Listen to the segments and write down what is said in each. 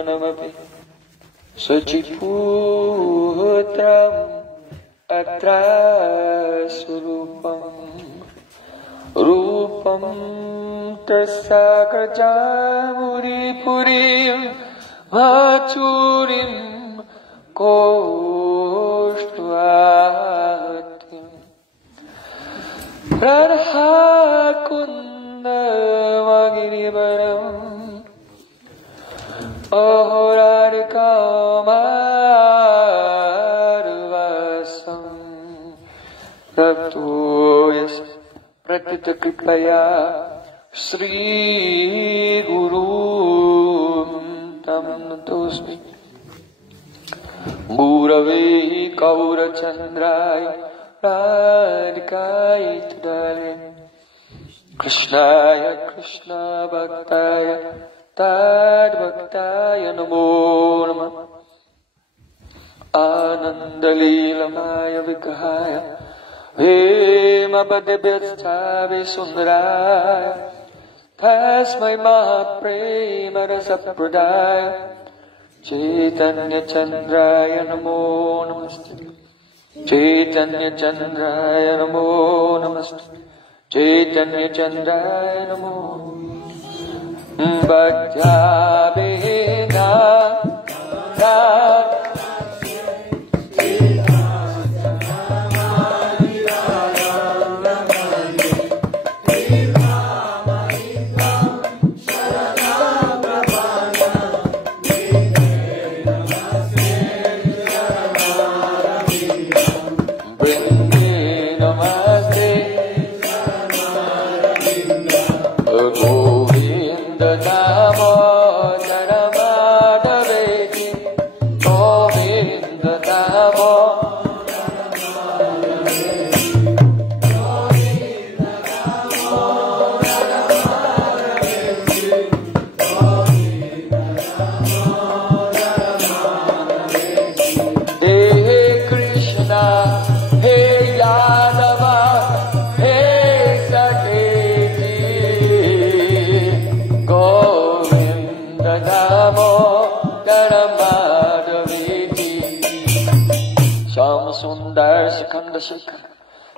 Atmanamapi Sachiputram Atra Surupam Rupam Tasakajamuri Purim Vachurim Koshtvatim Radhakunda Magirivaram Ahoradikamarvasam Raptoyas Pratitakripaya Sri Guru Tam Tosmi Gurave Kaura Chandrai Radhikai Tudale Krishnaya Krishna Bhaktaya Tad Bhaktaya Namo Namah Anandalilamaya Vikahaya Hema Bhadabhyasthavi Sundaraya Tasmai Mahaprema Rasapradaya Chaitanya Chandraya Namo Namaste Chaitanya Chandraya Namo Namaste Chaitanya Chandraya Namo Bhajabheda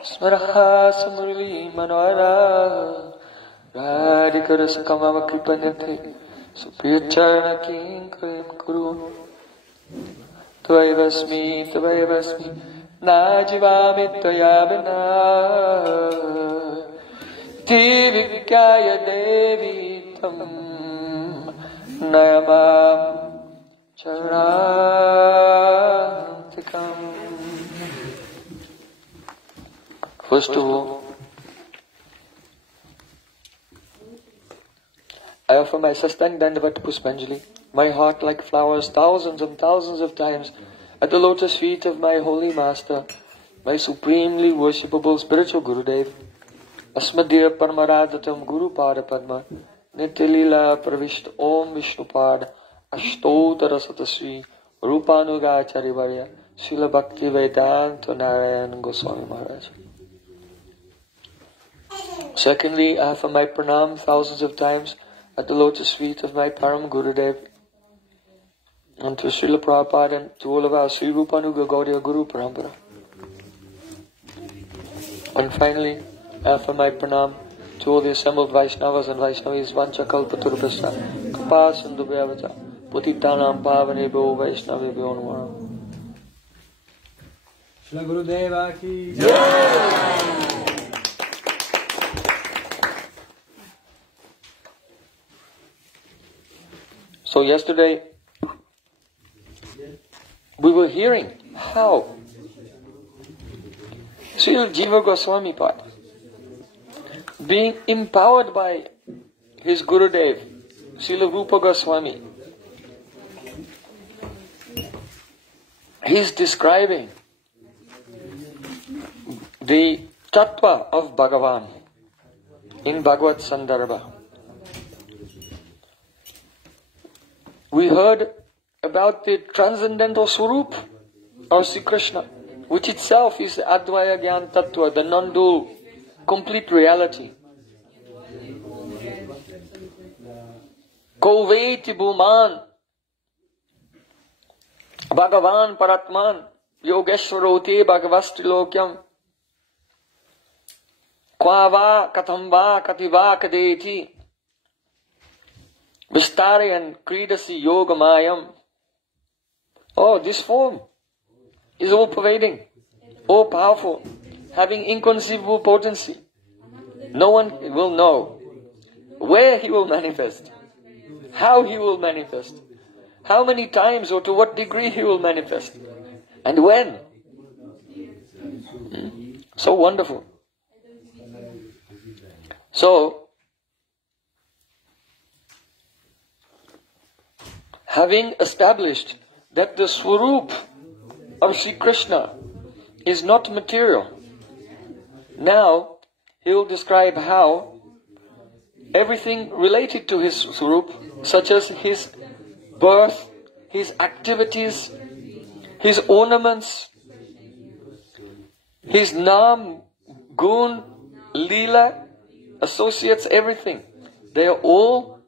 Smaraha Samurli Manvara Radhikara Sakamava Kripanyate Supircharna Kinkarim Kuru Tvayavasmi Tvayavasmi Najivami Tvayabina Tivikaya Devi Tam Nayamam Charantikam. First of all, I offer my Sastang Dandavat Puspanjali, my heart like flowers, thousands and thousands of times at the lotus feet of my holy master, my supremely worshipable spiritual Gurudev, Asmadhya Paramaradatam Guru Pada Padma, Nityalila Pravishta Om Vishnupad, Ashtotara Satasri, Rupanugacharya Varya, Srila Bhakti Vedanta Narayan Goswami Maharaj. Secondly, I offer my pranam thousands of times at the lotus feet of my Param Gurudev, and to Srila Prabhupada and to all of our Sri Rupanuga Gaudiya Guru Parampara. And finally, I offer my pranam to all the assembled Vaishnavas and Vaishnavis, Vancha Kalpaturvasya, Kripa Sindhubhyavacha, Putitanam Pavanebhyo Vaishnavebhyo Namo. Shri Gurudeva Ki Jai! So yesterday, we were hearing how Srila Jiva Goswami Pad, being empowered by his Gurudev, Srila Rupa Goswami, he's describing the tattva of Bhagavan in Bhagavad Sandarbha. We heard about the transcendental Swarup of Sri Krishna, which itself is the Advaya Gyan Tattva, the non-dual, complete reality. Koveti Bhuman Bhagavan Paratman Yogeshwarote Bhagavastrilokyam Kvava Katamba Kativa Kadeti Vistarayan Kridasi Yogamayam. Oh, this form is all pervading, all powerful, having inconceivable potency. No one will know where he will manifest, how he will manifest, how many times or to what degree he will manifest, and when. So wonderful. So, having established that the Swarup of Sri Krishna is not material, now he will describe how everything related to his Swarup, such as his birth, his activities, his ornaments, his Nam, Gun, Leela, associates, everything. They are all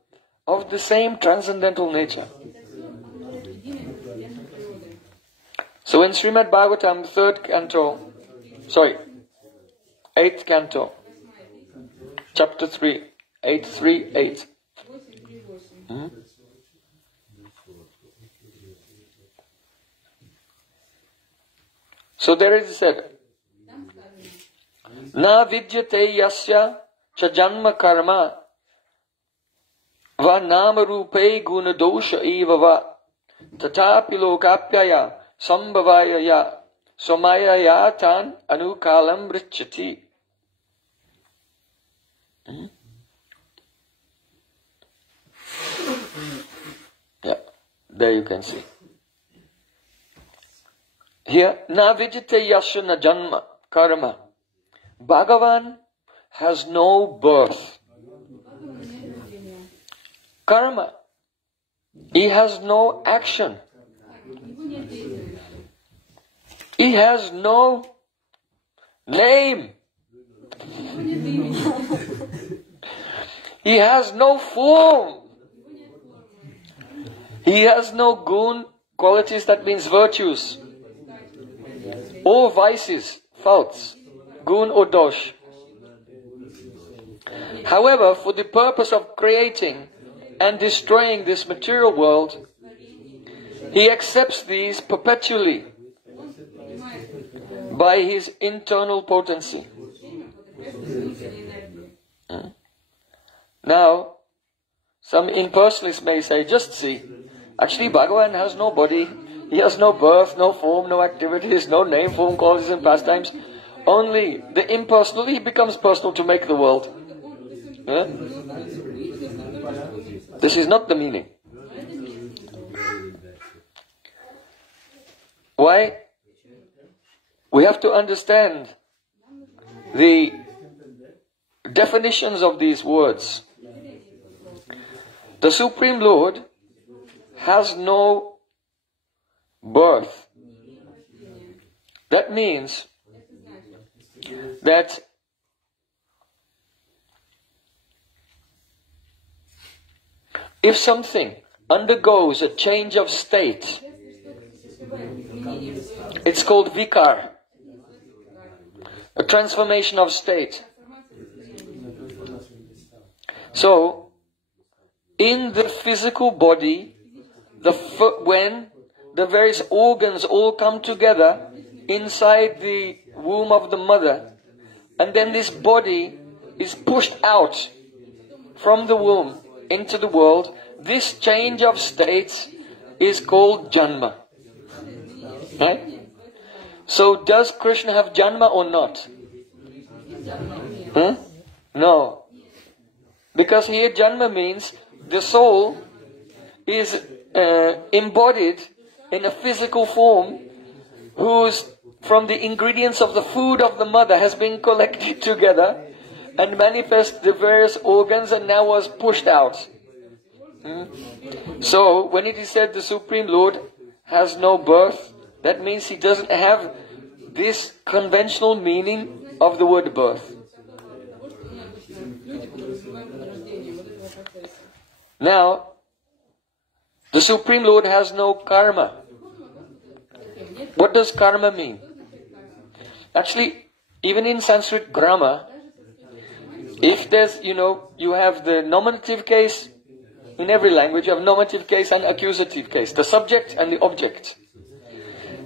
of the same transcendental nature. So in Srimad Bhagavatam, 8th canto, chapter 3, 838. So there it is said, Na vidyate yasya cha janma karma va nama rupe guna dosha eva va tatapi lokapyaya sambhavaya ya somaya ya tan anukalam richati. Yeah, there you can see. Here, na vijite yasya na janma karma. Bhagavan has no birth. Karma. He has no action. He has no name. He has no form. He has no gun, qualities, that means virtues, or vices, faults, gun or dosh. However, for the purpose of creating and destroying this material world, he accepts these perpetually by his internal potency. Now, some impersonalists may say, just see, actually Bhagavan has no body, he has no birth, no form, no activities, no name, form, qualities and pastimes. Only the impersonal, he becomes personal to make the world. Yeah? This is not the meaning. Why? We have to understand the definitions of these words. The Supreme Lord has no birth. That means that if something undergoes a change of state, it's called vikar, a transformation of state. So, in the physical body, when the various organs all come together inside the womb of the mother, and then this body is pushed out from the womb into the world, this change of states is called janma. Right? So does Krishna have janma or not? No. Because here janma means the soul is embodied in a physical form whose, from the ingredients of the food of the mother, has been collected together and manifest the various organs and now was pushed out. So when it is said the Supreme Lord has no birth, that means he doesn't have this conventional meaning of the word birth. Now, the Supreme Lord has no karma. What does karma mean? Actually, even in Sanskrit grammar, if there's, you have the nominative case, in every language you have nominative case and accusative case, the subject and the object.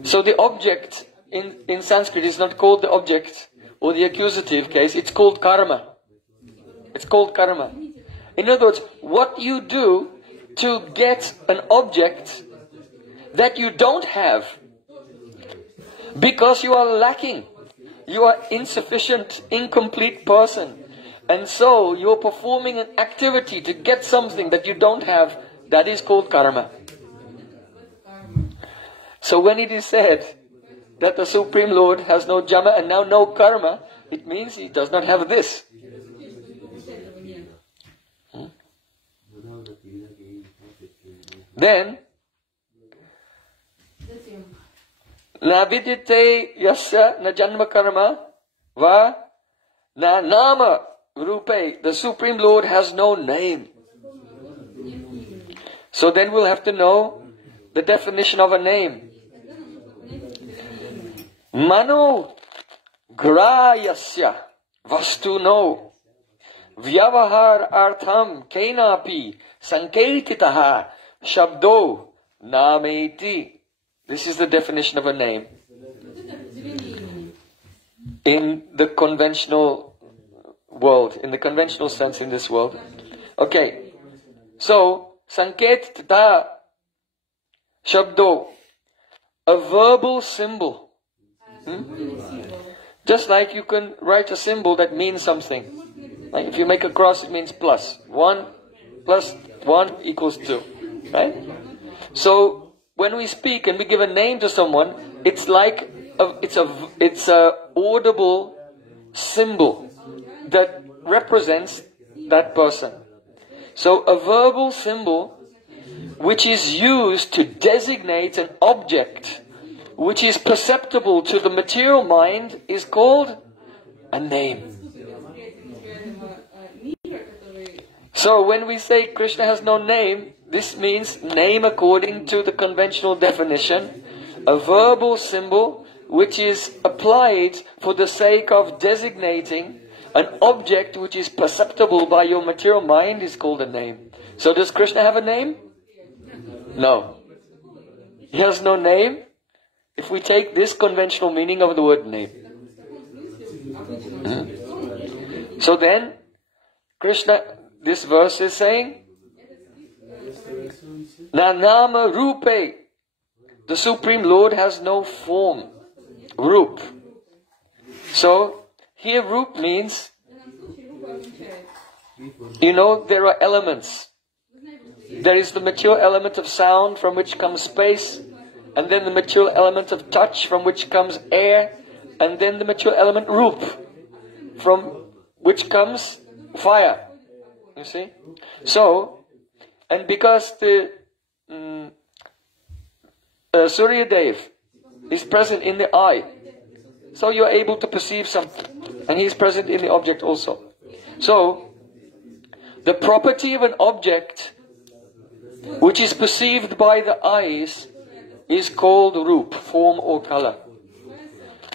So the object in Sanskrit is not called the object or the accusative case, it's called karma. It's called karma. In other words, what you do to get an object that you don't have because you are lacking. You are insufficient, incomplete person. And so you are performing an activity to get something that you don't have. That is called karma. So when it is said that the Supreme Lord has no jama and now no karma, it means he does not have this. Then, na vidite yasya na janma karma va na nama rupe. The Supreme Lord has no name. So then we'll have to know the definition of a name. Mano grayasya vastu no vyavahar artham kenapi sanketitaha shabdo nameti. This is the definition of a name in the conventional world, in the conventional sense in this world. Okay, so sanketitaha shabdo, a verbal symbol. Just like you can write a symbol that means something. Like if you make a cross, it means plus. 1 plus 1 equals 2. Right? So when we speak and we give a name to someone, it's like it's a audible symbol that represents that person. So a verbal symbol which is used to designate an object which is perceptible to the material mind is called a name. So when we say Krishna has no name, this means name according to the conventional definition, a verbal symbol which is applied for the sake of designating an object which is perceptible by your material mind is called a name. So does Krishna have a name? No. He has no name if we take this conventional meaning of the word name. So then, Krishna, this verse is saying, Na nama rupe. The Supreme Lord has no form. Rup. So, here rup means, there are elements. There is the material element of sound from which comes space, and then the material element of touch from which comes air, and then the material element rup from which comes fire. You see? So, and because the Surya Dev is present in the eye, so you are able to perceive something, and he is present in the object also. So, the property of an object which is perceived by the eyes is called rup, form or color.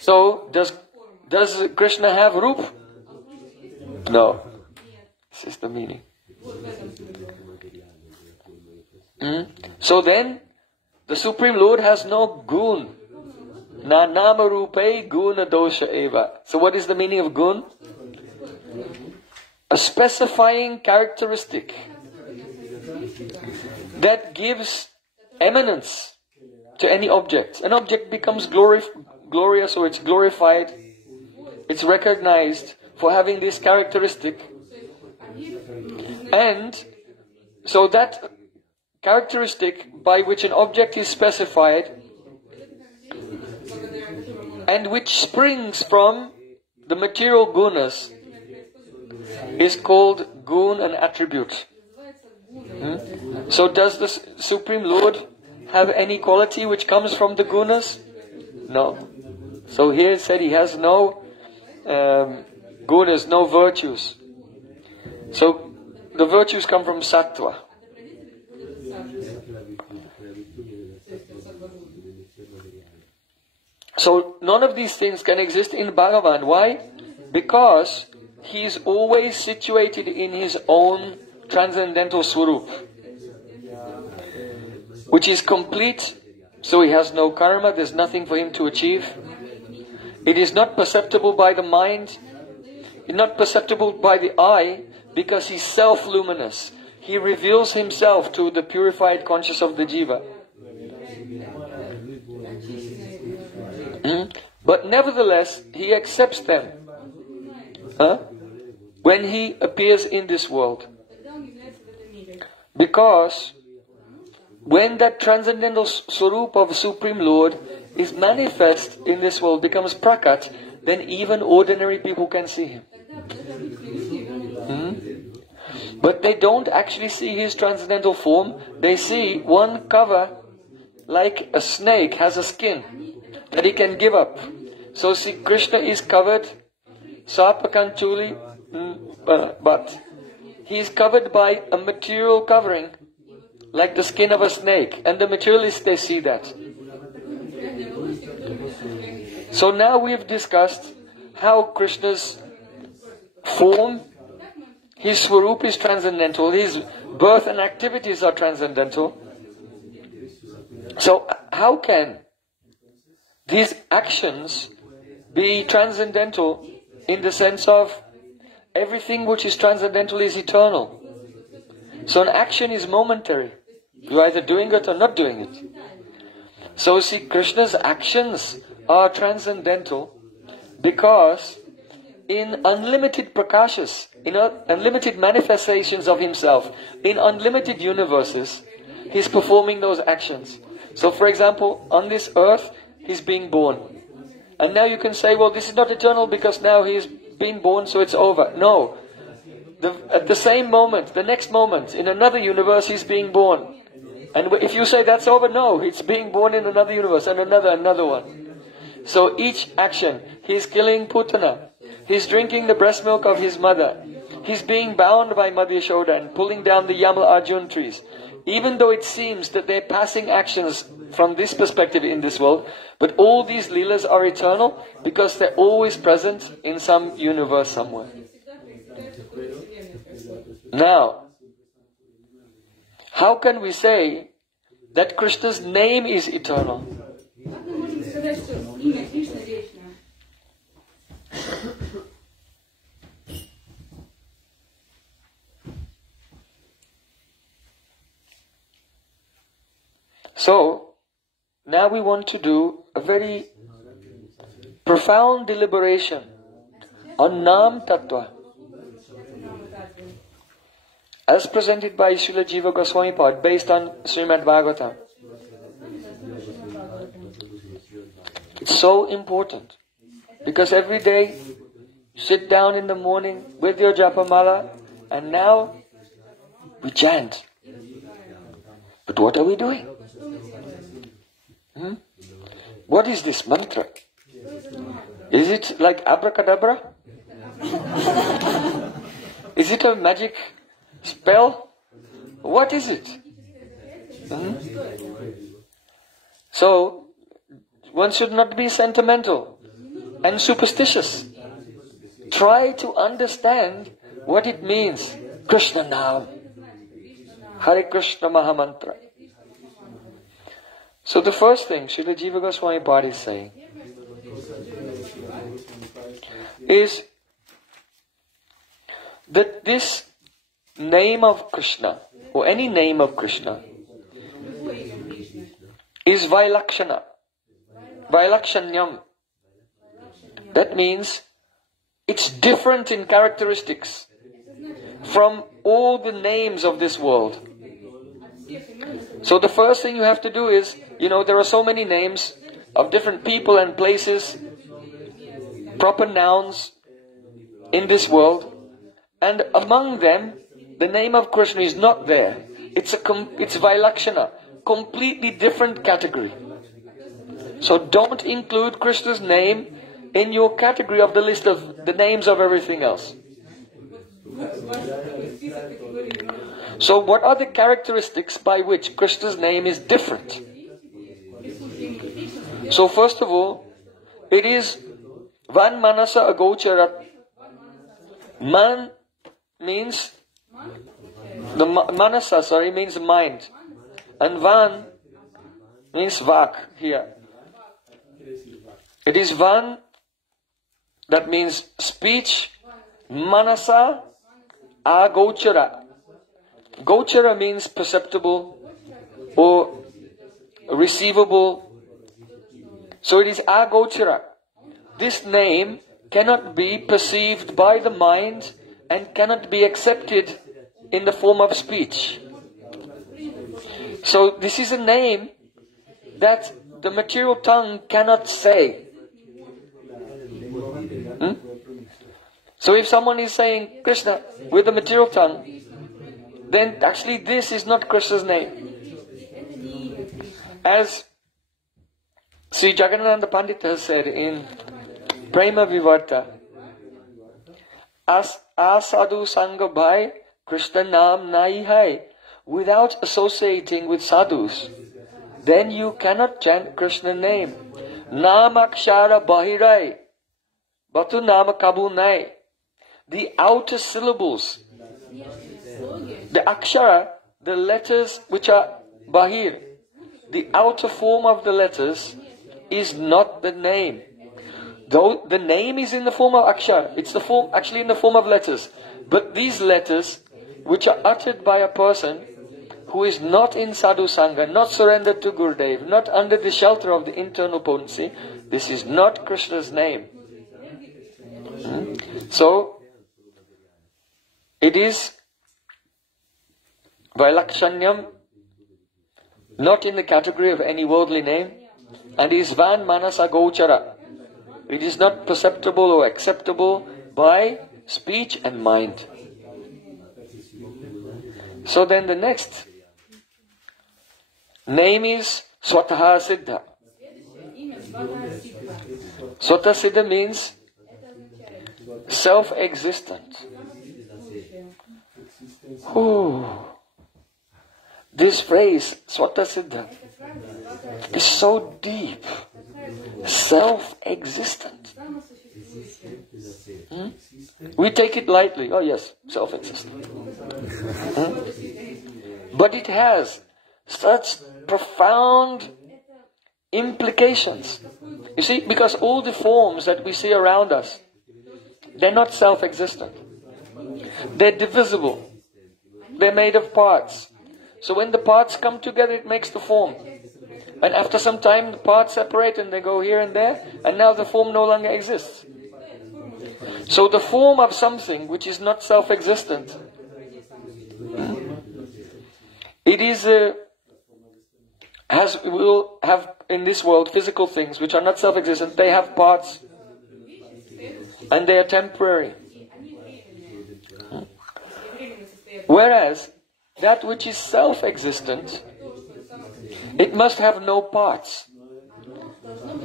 So, does Krishna have rup? No. This is the meaning. So then, the Supreme Lord has no gun. Na nama rupe guna dosha eva. So what is the meaning of gun? A specifying characteristic that gives eminence to any object. An object becomes glorious, or it's glorified. It's recognized for having this characteristic. And so that characteristic by which an object is specified and which springs from the material gunas is called gun, an attribute. So does the Supreme Lord have any quality which comes from the gunas? No. So here it said he has no gunas, no virtues. So the virtues come from sattva. So none of these things can exist in Bhagavan. Why? Because he is always situated in his own transcendental swarup, which is complete. So he has no karma, there's nothing for him to achieve. It is not perceptible by the mind, not perceptible by the eye, because he's self-luminous. He reveals himself to the purified conscious of the Jiva. But nevertheless, he accepts them when he appears in this world. Because when that transcendental swarup of the Supreme Lord is manifest in this world, becomes prakat, then even ordinary people can see him. But they don't actually see his transcendental form. They see one cover, like a snake has a skin that he can give up. So see, Krishna is covered, Sarpakantuli, but he is covered by a material covering, like the skin of a snake. And the materialists, they see that. So now we've discussed how Krishna's form, his swarup is transcendental, his birth and activities are transcendental. So how can these actions be transcendental in the sense of everything which is transcendental is eternal? So an action is momentary. You're either doing it or not doing it. So see, Krishna's actions are transcendental because in unlimited prakashas, in unlimited manifestations of himself, in unlimited universes, he's performing those actions. So for example, on this earth, he's being born. And now you can say, well, this is not eternal because now he's been born, so it's over. No. At the same moment, the next moment, in another universe, he's being born. And if you say that's over, no, it's being born in another universe and another one. So each action, he's killing Putana, he's drinking the breast milk of his mother, he's being bound by Mother Yashoda and pulling down the Yamal Arjun trees. Even though it seems that they're passing actions from this perspective in this world, but all these leelas are eternal because they're always present in some universe somewhere. Now, how can we say that Krishna's name is eternal? So, now we want to do a very profound deliberation on Nam Tattva, as presented by Srila Jiva Goswami Pad, based on Srimad Bhagavatam. It's so important, because every day you sit down in the morning with your japamala, and now we chant. But what are we doing? What is this mantra? Is it like abracadabra? Is it a magic spell? What is it? So, one should not be sentimental and superstitious. Try to understand what it means. Krishna Nam, Hare Krishna Mahamantra. So the first thing Srila Jiva Goswami Pad is saying is that this name of Krishna, or any name of Krishna, is Vailakshana, Vailakshanyam. That means it's different in characteristics from all the names of this world. So the first thing you have to do is, there are so many names of different people and places, proper nouns in this world, and among them, the name of Krishna is not there. It's Vailakshana, completely different category. So don't include Krishna's name in your category of the list of the names of everything else. So what are the characteristics by which Krishna's name is different? So first of all, it is Van Manasa Agochara. Man means, the Manasa, means mind. And Van means Vak here. It is Van, that means speech, Manasa Agochara. Gochara means perceptible or receivable. So it is Agochara. This name cannot be perceived by the mind and cannot be accepted in the form of speech. So this is a name that the material tongue cannot say. So if someone is saying Krishna with the material tongue, then actually this is not Krishna's name. As Sri Jagannatha Pandit has said in Prema Vivarta, Asadu Sangha Bhai Krishna Naam Nai Hai. Without associating with sadhus, then you cannot chant Krishna name. Naam Akshara Bahirai Batu Nama Kabu Nai. The outer syllables, the Akshara, the letters which are Bahir, the outer form of the letters is not the name. Though the name is in the form of Akshara, it's actually in the form of letters. But these letters, which are uttered by a person who is not in sadhu sangha, not surrendered to Gurudev, not under the shelter of the internal potency, this is not Krishna's name. So, it is Vailakshanyam, not in the category of any worldly name, and is Van Manasa Gochara. It is not perceptible or acceptable by speech and mind. So then the next name is Swataha Siddha. Swataha Siddha means self-existent. This phrase, Swataha Siddha, is so deep. Self-existent. We take it lightly. Oh yes, self-existent. But it has such profound implications. You see, because all the forms that we see around us, they're not self-existent. They're divisible. They're made of parts. So when the parts come together, it makes the form. And after some time, the parts separate and they go here and there, and now the form no longer exists. So the form of something which is not self-existent, it is we'll have in this world physical things which are not self-existent. They have parts, and they are temporary. Whereas that which is self-existent, it must have no parts.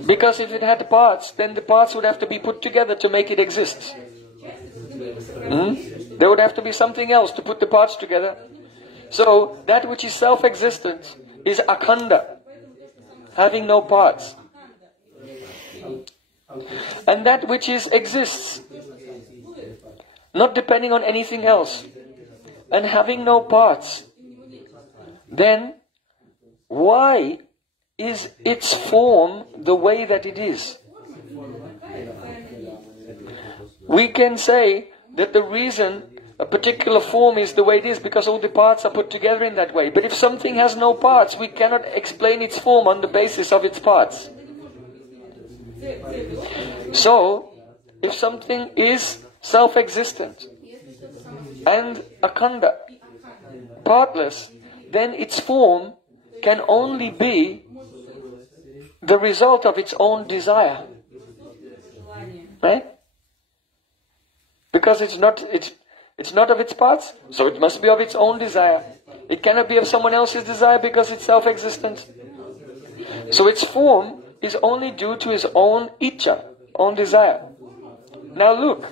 Because if it had parts, then the parts would have to be put together to make it exist. There would have to be something else to put the parts together. So that which is self-existent is akhanda, having no parts. And that which exists, not depending on anything else, and having no parts, then why is its form the way that it is? We can say that the reason a particular form is the way it is because all the parts are put together in that way. But if something has no parts, we cannot explain its form on the basis of its parts. So, if something is self-existent and akhanda, partless, then its form can only be the result of its own desire. Right? Because it's not of its parts, so it must be of its own desire. It cannot be of someone else's desire because it's self-existent. So its form is only due to its own icha, own desire. Now look,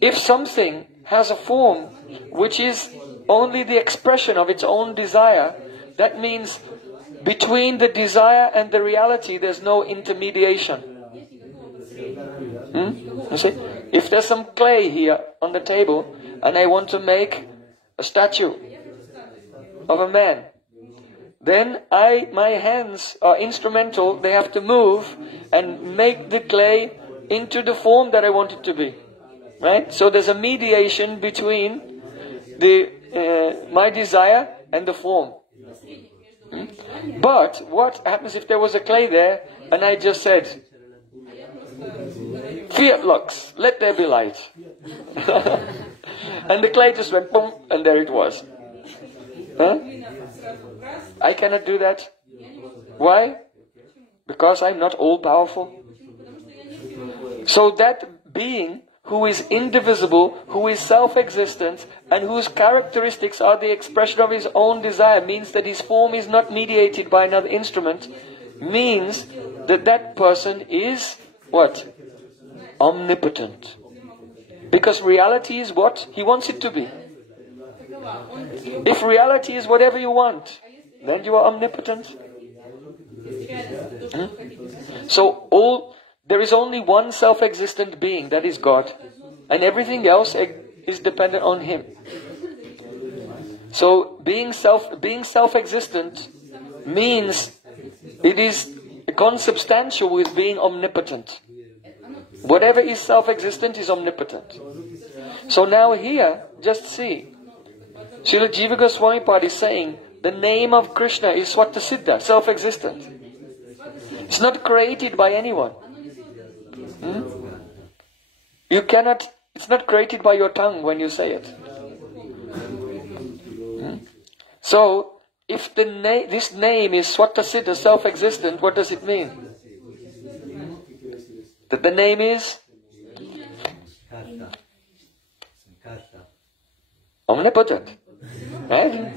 if something has a form which is only the expression of its own desire, that means between the desire and the reality there's no intermediation. You see? If there's some clay here on the table and I want to make a statue of a man, then my hands are instrumental. They have to move and make the clay into the form that I want it to be. Right? So there's a mediation between my desire and the form. But what happens if there was a clay there and I just said, Fiat lux, let there be light. And the clay just went boom, and there it was. Huh? I cannot do that. Why? Because I'm not all-powerful. So that being who is indivisible, who is self-existent, and whose characteristics are the expression of his own desire, means that his form is not mediated by another instrument, means that that person is what? Omnipotent. Because reality is what he wants it to be. If reality is whatever you want, then you are omnipotent. So there is only one self-existent being, that is God. And everything else is dependent on Him. So being self-existent means it is consubstantial with being omnipotent. Whatever is self-existent is omnipotent. So now here, just see, Srila Jiva Goswami Pad is saying the name of Krishna is Swattasiddha, self-existent. It's not created by anyone. It's not created by your tongue when you say it. So, if this name is Swattasiddha, self-existent, what does it mean? That the name is omnipotent. Right?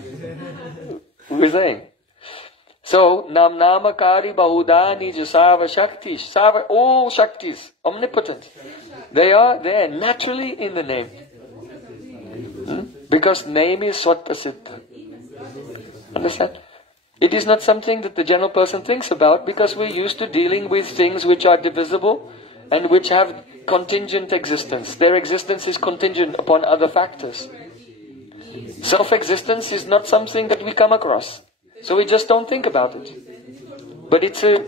We're saying. So, Namakari Bahudani Jasava Shaktis. All Shaktis, omnipotent. They are there naturally in the name. Because name is Swattasiddha. Understand? It is not something that the general person thinks about because we're used to dealing with things which are divisible and which have contingent existence. Their existence is contingent upon other factors. Self-existence is not something that we come across. So we just don't think about it. But it's a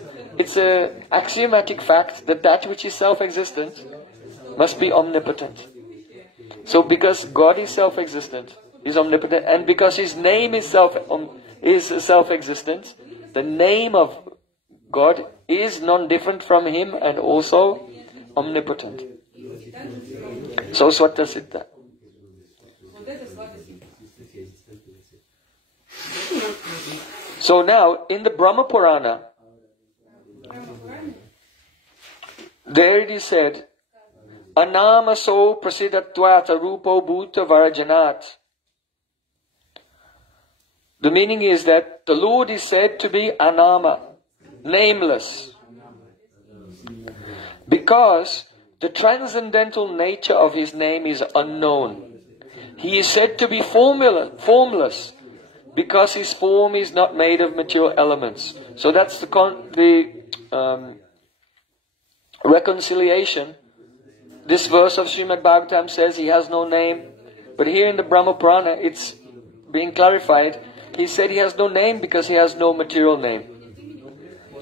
axiomatic fact that which is self-existent must be omnipotent. So because God is self-existent, is omnipotent, and because His name is self-existent, the name of God is non-different from Him and also omnipotent. So Swattasiddha. So now, in the Brahma Purana, there it is said, Anamaso prasiddhatvat rupo bhuta varajanat. The meaning is that the Lord is said to be Anama, nameless. Because the transcendental nature of His name is unknown. He is said to be formless. Because His form is not made of material elements. So that's the reconciliation. This verse of Srimad Bhagavatam says He has no name. But here in the Brahma Purana, it's being clarified. He said He has no name because He has no material name.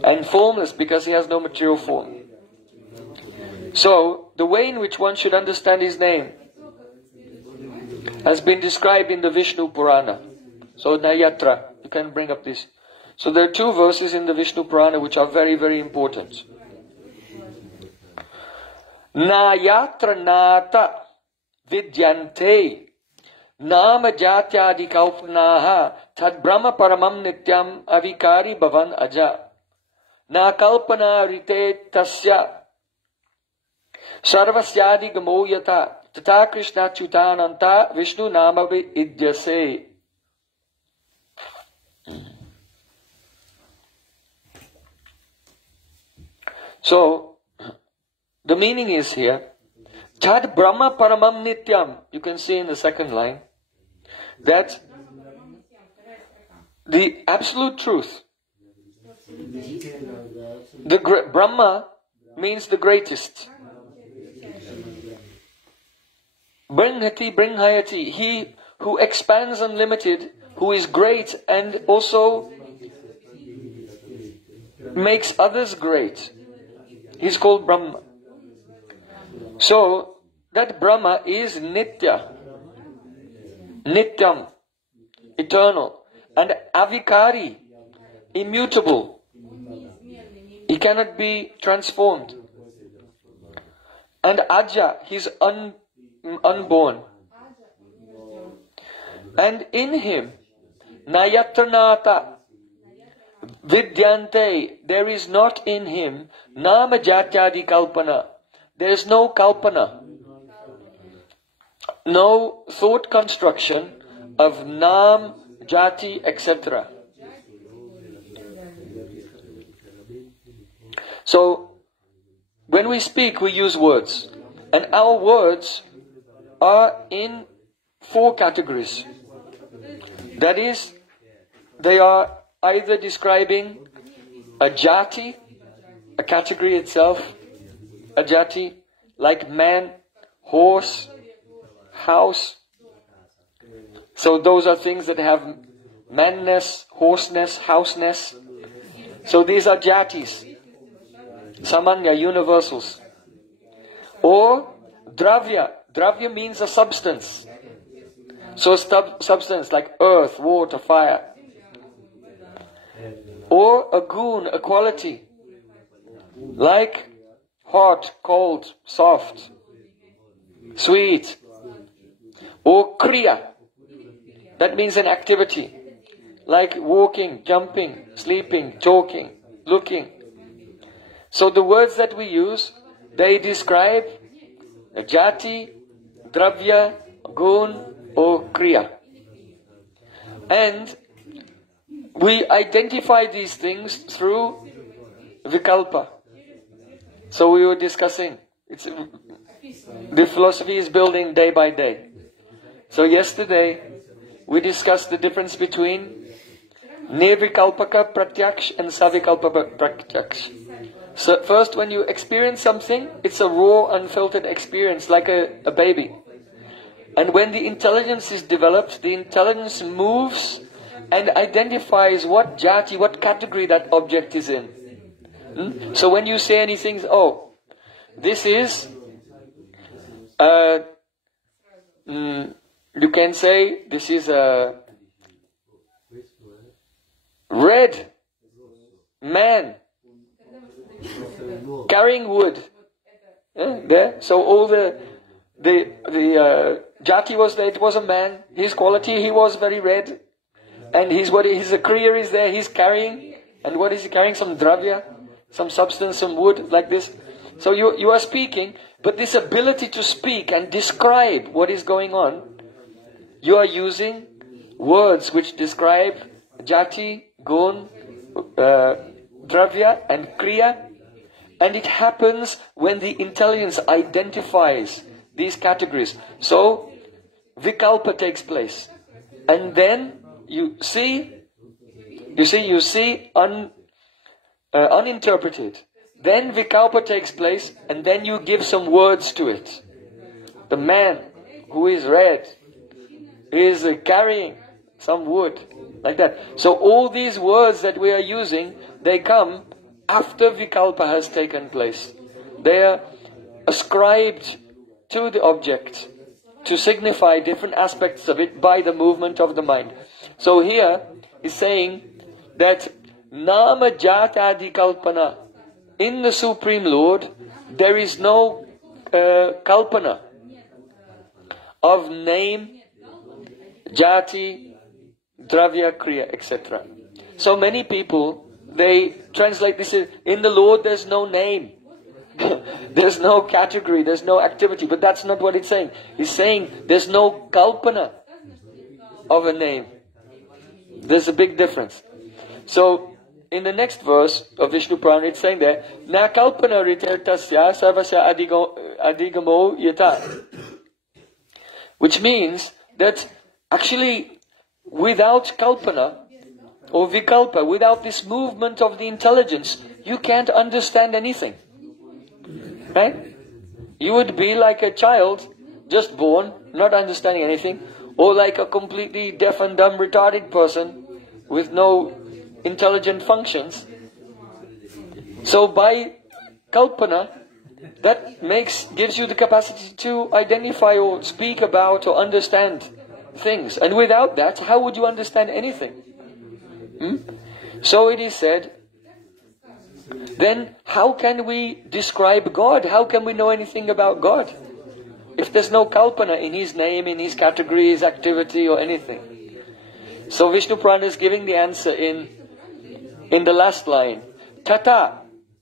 And formless because He has no material form. So, the way in which one should understand His name has been described in the Vishnu Purana. So Nayatra, you can bring up this. So there are two verses in the Vishnu Purana which are very, very important. Nayatra nata vidyante nama jatyadi kaupnaha tad brahma paramam nityam avikari bhavan aja na kalpana rite tasya sarvasyadi gamoyata tata krishna chutananta vishnu nama idyase. So, the meaning is here, Tad Brahma Paramam Nityam, you can see in the second line, that the absolute truth, Brahma means the greatest, Bringhati Bringhayati, he who expands unlimited, who is great and also makes others great. He's called Brahma. So, that Brahma is Nitya, Nityam, eternal, and Avikari, immutable. He cannot be transformed. And Aja, he's unborn. And in him, Nayatanata, Vidyante, there is not in him Nama Jatyadi Kalpana. There is no Kalpana, no thought construction of Nam, Jati, etc. So, when we speak, we use words. And our words are in 4 categories. That is, they are either describing a jati, a category itself, a jati, like man, horse, house. So those are things that have manness, horseness, houseness. So these are jatis, samanya, universals. Or dravya. Dravya means a substance. So substance like earth, water, fire. Or a gun, a quality, like hot, cold, soft, sweet. Or kriya, that means an activity, like walking, jumping, sleeping, talking, looking. So the words that we use, they describe a jati, dravya, gun, or kriya. And we identify these things through vikalpa. So we were discussing. The philosophy is building day by day. So yesterday we discussed the difference between Nirvikalpaka Pratyaksh and Savikalpaka Pratyaksh. So first, when you experience something, it's a raw, unfiltered experience, like a baby. And when the intelligence is developed, the intelligence moves and identifies what jati, what category that object is in. So when you say anything, oh, this is, you can say, this is a red man carrying wood. There. So all the jati was there, it was a man, his quality, he was very red. And his kriya is there, he's carrying. And what is he carrying? Some dravya, some substance, some wood, like this. So you are speaking, but this ability to speak and describe what is going on, you are using words which describe jati, gun, dravya and kriya. And it happens when the intelligence identifies these categories. So, vikalpa takes place. And then you see uninterpreted. Then vikalpa takes place, and then you give some words to it. The man who is red is carrying some wood, like that. So all these words that we are using, they come after vikalpa has taken place. They are ascribed to the object to signify different aspects of it by the movement of the mind. So here he's saying that Nama Jatadi Kalpana, in the Supreme Lord there is no kalpana of name, jati, dravya, kriya, etc. So many people, they translate this as, in the Lord there's no name. There's no category, there's no activity. But that's not what it's saying. It's saying there's no kalpana of a name. There's a big difference. So, in the next verse of Vishnu Purana, it's saying there, Na kalpana ritirtasya sarvasya adigamo yata. Which means that actually without kalpana or vikalpa, without this movement of the intelligence, you can't understand anything. Right? You would be like a child just born not understanding anything, or like a completely deaf and dumb retarded person with no intelligent functions. So by kalpana, that gives you the capacity to identify or speak about or understand things. And without that, how would you understand anything? So it is said, then how can we describe God? How can we know anything about God? If there's no kalpana in His name, in His category, His activity or anything. So Vishnu Purana is giving the answer in the last line. Tata,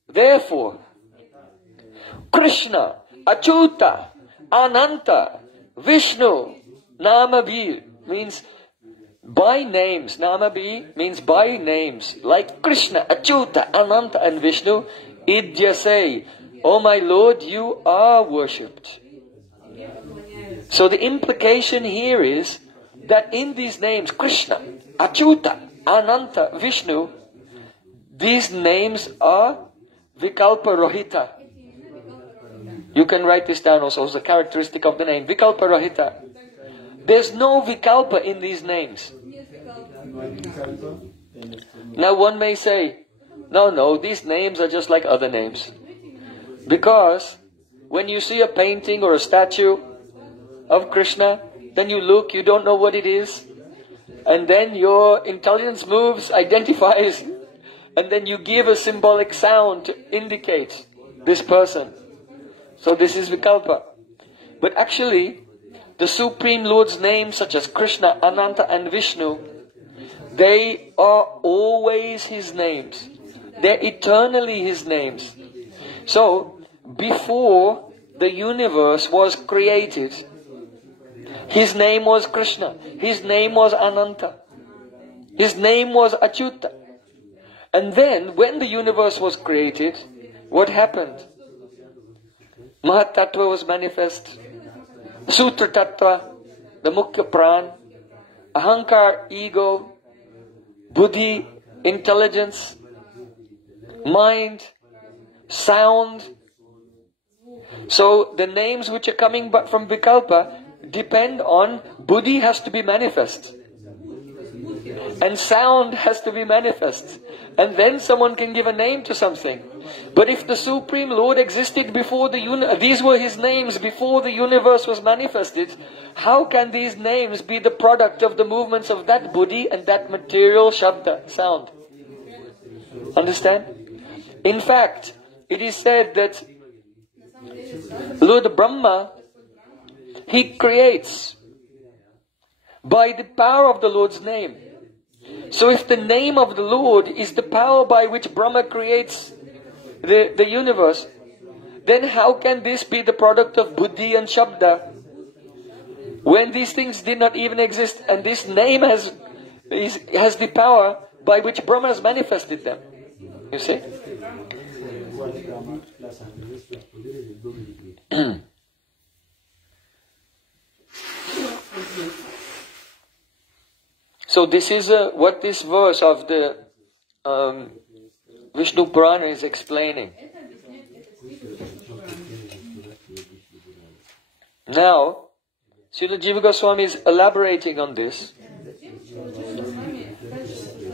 therefore, Krishna, Achyuta, Ananta, Vishnu, Namabhi means by names. Namabhi means by names. Like Krishna, Achyuta, Ananta and Vishnu, Idyasai, oh my Lord, you are worshipped. So the implication here is that in these names, Krishna, Achyuta, Ananta, Vishnu, these names are Vikalpa Rohita. You can write this down also as a characteristic of the name. Vikalpa Rohita. There's no Vikalpa in these names. Now one may say, no, these names are just like other names. Because when you see a painting or a statue of Krishna, then you look, you don't know what it is, and then your intelligence moves, identifies, and then you give a symbolic sound to indicate this person. So this is Vikalpa. But actually, the Supreme Lord's names such as Krishna, Ananta and Vishnu, they are always His names. They're eternally His names. So, before the universe was created, His name was Krishna. His name was Ananta. His name was Achyuta. And then, when the universe was created, what happened? Mahat Tattva was manifest. Sutra Tattva, the Mukhya Pran, Ahankar, ego, Buddhi, intelligence, mind, sound. So the names which are coming from Vikalpa depend on Buddhi has to be manifest. And sound has to be manifest. And then someone can give a name to something. But if the Supreme Lord existed before these were His names before the universe was manifested, how can these names be the product of the movements of that Buddhi and that material Shabda, sound? Understand? In fact, it is said that Lord Brahma, He creates by the power of the Lord's name. So if the name of the Lord is the power by which Brahma creates the universe, then how can this be the product of Buddhi and Shabda when these things did not even exist, and this name has the power by which Brahma has manifested them? You see? So this is what this verse of the Vishnu Purana is explaining. Now, Srila Jiva Goswami is elaborating on this.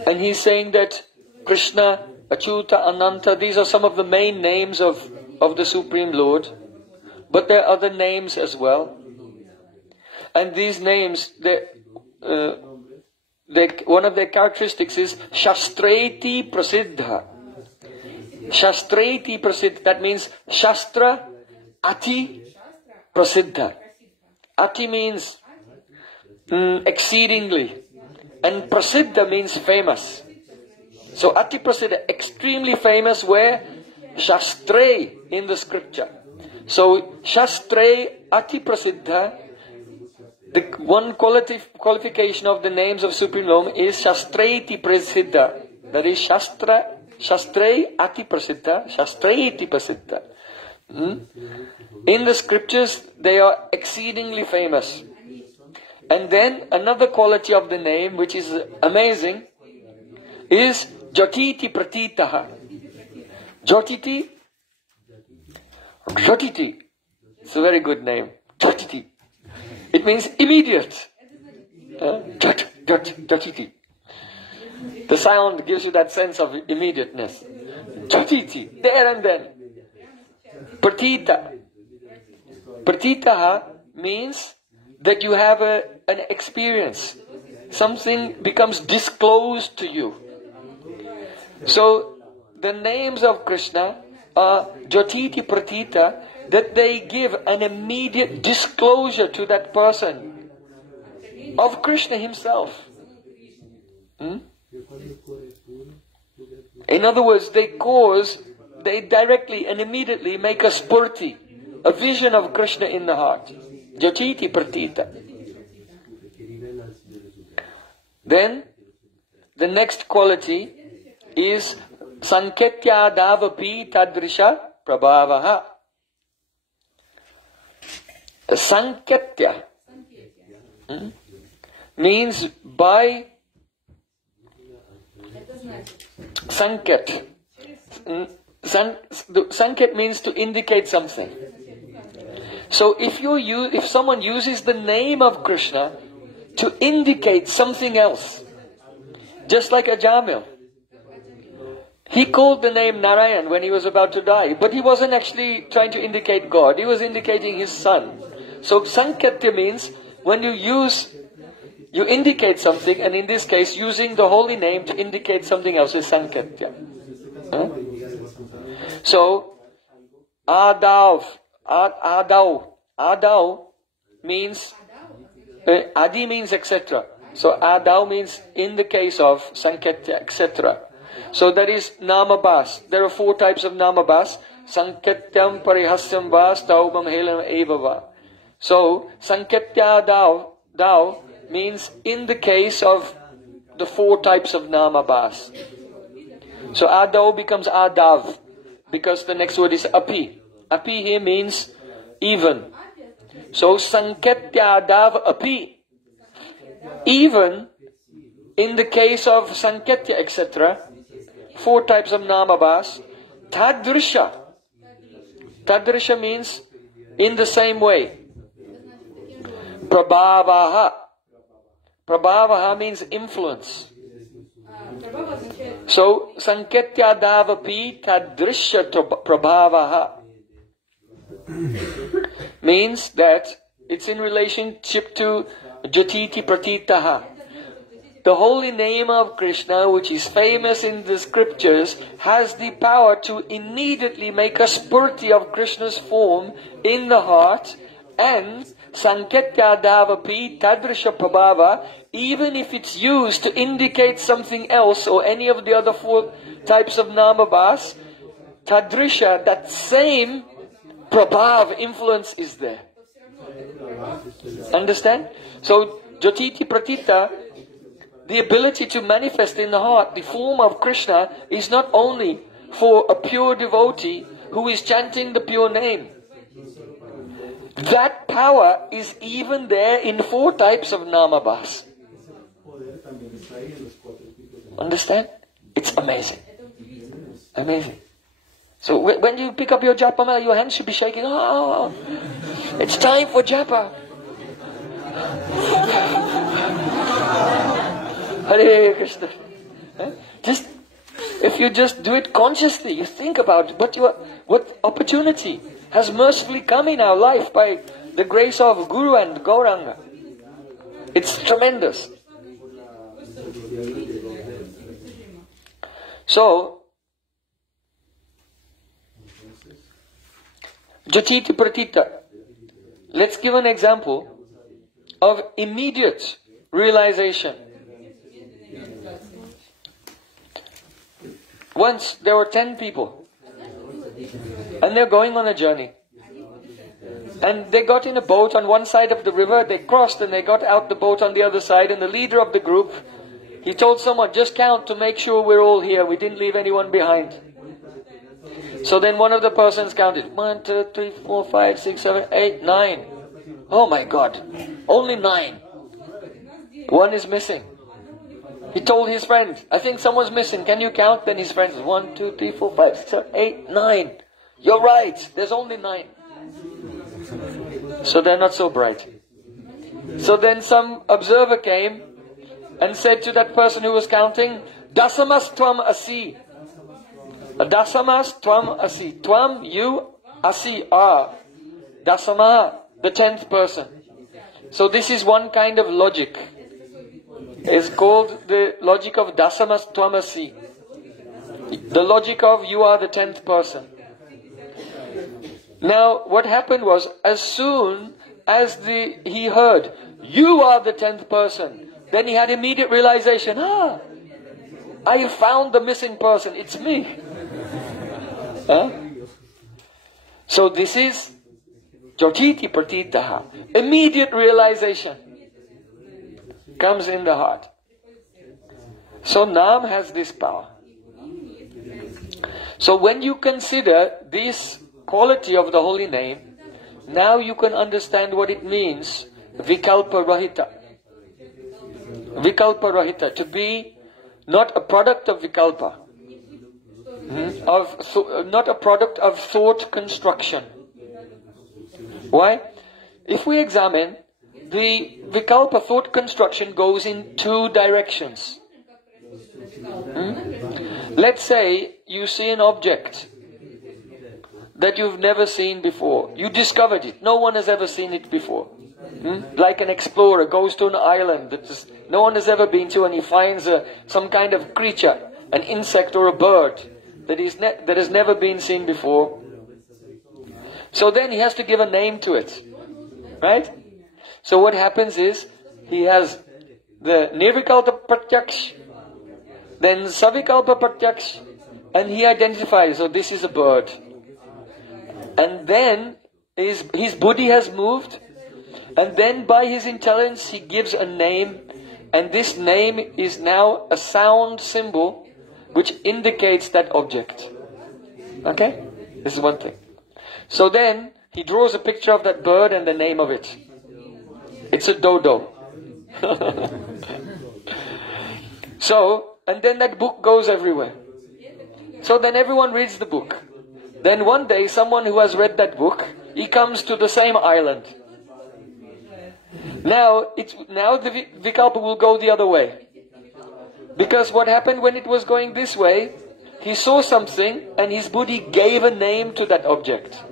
And he's saying that Krishna, Achyuta, Ananta, these are some of the main names of the Supreme Lord. But there are other names as well. And these names, one of their characteristics is Shastreti Prasiddha. Shastreti Prasiddha, that means Shastra Ati Prasiddha. Ati means exceedingly, and Prasiddha means famous. So Ati Prasiddha, extremely famous where? Shastre in the scripture. So Shastre Ati Prasiddha, the one qualification of the names of Supreme Lord is Shastreti Prasiddha. That is Shastre Ati Prasiddha, Shastreti Prasiddha. In the scriptures, they are exceedingly famous. And then another quality of the name, which is amazing, is Jatiti Pratitaha. Jatiti. It's a very good name. Jatiti. It means immediate. Jatiti. The sound gives you that sense of immediateness. Jatiti, there and then. Pratita. Pratitaha means that you have an experience. Something becomes disclosed to you. So, the names of Krishna are Jatiti Pratita, that they give an immediate disclosure to that person of Krishna himself. In other words, they directly and immediately make a spurti, a vision of Krishna in the heart. Jatiti Pratita. Then, the next quality is Sanketya Davapi Tadrisha Prabhavaha. Sanketya means by Sanket. Sanket means to indicate something. So if someone uses the name of Krishna to indicate something else, just like Ajamil, he called the name Narayan when he was about to die, but he wasn't actually trying to indicate God, he was indicating his son. So Sanketya means when you indicate something, and in this case using the holy name to indicate something else is Sanketya. So Adav means Adi means etc. So Adav means in the case of Sanketya, etc. So that is Namabas. There are 4 types of Namabas. Sanketyam Parihasyam Vas Taubam Helam Evava. So Sanketya Dav means in the case of the 4 types of Namabas. So Adav becomes Adav because the next word is Api. Api here means even. So Sanketya Adav Api. Even in the case of Sanketya, etc., 4 types of Namabas, Tadrisha. Tadrisha means in the same way. Prabhavaha. Prabhavaha means influence. So, Sanketya Davapi Tadrisha Prabhavaha means that it's in relationship to Jatiti Pratitaha. The holy name of Krishna, which is famous in the scriptures, has the power to immediately make a spurti of Krishna's form in the heart, and Sanketya Davapi Tadrisha Prabhava, even if it's used to indicate something else or any of the other 4 types of Namabas, Tadrisha, that same Prabhav influence is there. Understand? So, Jatiti Pratita, the ability to manifest in the heart the form of Krishna is not only for a pure devotee who is chanting the pure name. That power is even there in 4 types of Namabas. Understand? It's amazing. Amazing. So when you pick up your japa, your hands should be shaking. Oh, it's time for japa. Hare Krishna. Just if you just do it consciously, you think about what opportunity has mercifully come in our life by the grace of Guru and Gauranga. It's tremendous. So, Jatiti Pratita. Let's give an example of immediate realization. Once there were 10 people and they're going on a journey. And they got in a boat on one side of the river, they crossed and they got out the boat on the other side, and the leader of the group, he told someone, just count to make sure we're all here, we didn't leave anyone behind. So then one of the persons counted, 1, 2, 3, 4, 5, 6, 7, 8, 9. Oh my God, only 9. One is missing. He told his friend, I think someone's missing, can you count? Then his friend, 1, 2, 3, 4, 5, 6, 7, 8, 9. You're right, there's only 9. So they're not so bright. So then some observer came and said to that person who was counting, Dasamas tvam asi. Dasamas tvam asi. Tvam, you, asi, are. Dasama, the 10th person. So this is one kind of logic. It's called the logic of Dasamas tvam asi. The logic of you are the 10th person. Now, what happened was, as soon as he heard, you are the 10th person, then he had immediate realization, I found the missing person, it's me. So this is Jotiti Pratitaha. Immediate realization comes in the heart. So Nam has this power. So when you consider this quality of the holy name, now you can understand what it means, Vikalpa Rahita. Vikalpa Rahita, to be not a product of Vikalpa, not a product of thought construction. Why? If we examine, the Vikalpa thought construction goes in two directions. Let's say you see an object that you've never seen before. You discovered it. No one has ever seen it before. Like an explorer goes to an island that no one has ever been to, and he finds some kind of creature, an insect or a bird that has never been seen before. So then he has to give a name to it. Right? So what happens is, he has the Nirvikalpa Pratyaksh, then Savikalpa Pratyaksh, and he identifies, so this is a bird. And then his buddhi has moved, and then by his intelligence he gives a name, and this name is now a sound symbol which indicates that object. Okay? This is one thing. So then he draws a picture of that bird and the name of it. It's a dodo. So, and then that book goes everywhere. So then everyone reads the book. Then one day, someone who has read that book, he comes to the same island. Now the Vikalpa will go the other way. Because what happened when it was going this way, he saw something and his buddhi gave a name to that object.